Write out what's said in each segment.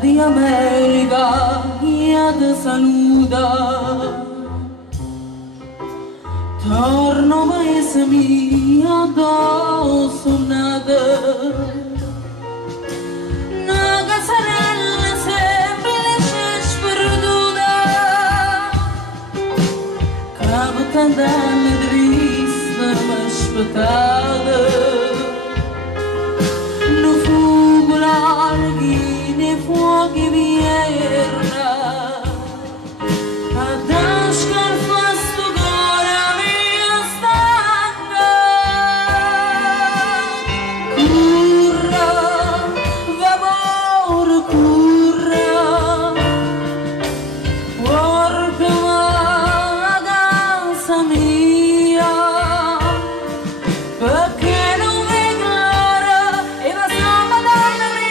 di America io ti saluta, torno paese mio dove sono nata, una casarella semplice e sperduta, che per tant'anni triste mi aspettata. Fuochi vierna ad ascarpa sto cuore mio stanca, curra vapore curra portami a casa mia, perché non mi clara e la sua Madonna mia.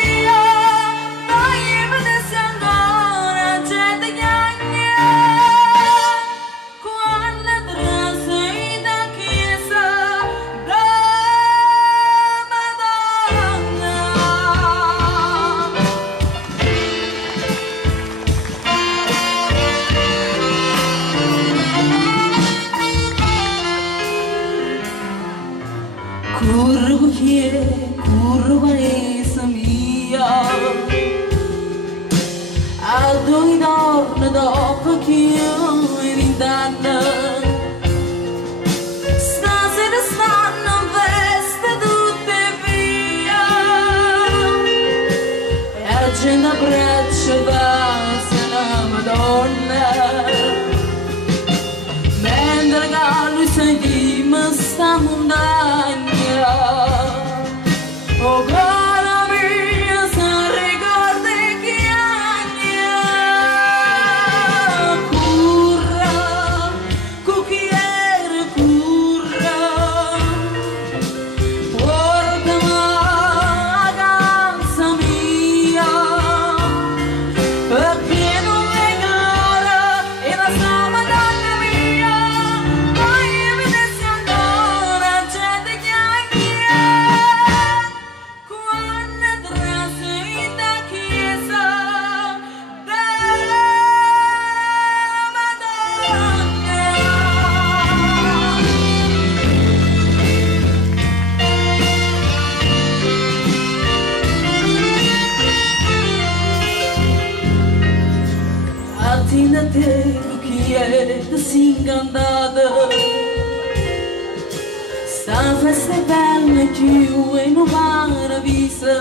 Curro che curro paese mia, a dove torno dopo che io mi rindanno, stasera stanno in festa tutte via, e a gente abbraccia passa la Madonna, mentre che lui sentima sta montagna. Oh cara mia, se ricordi che agna, curra, cucchiere curra, portami a casa mia, perché non mi clara e la sua Madonna mia, poi mi dessi ancora gente che da te chi è si incantata, sta festa è bella più e non paravisa,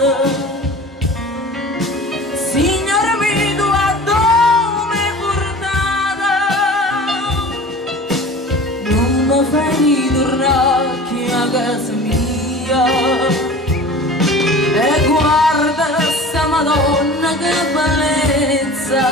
signora mia a dove portata, non mi fai ritornare che a casa mia, e guarda sta Madonna che bellezza.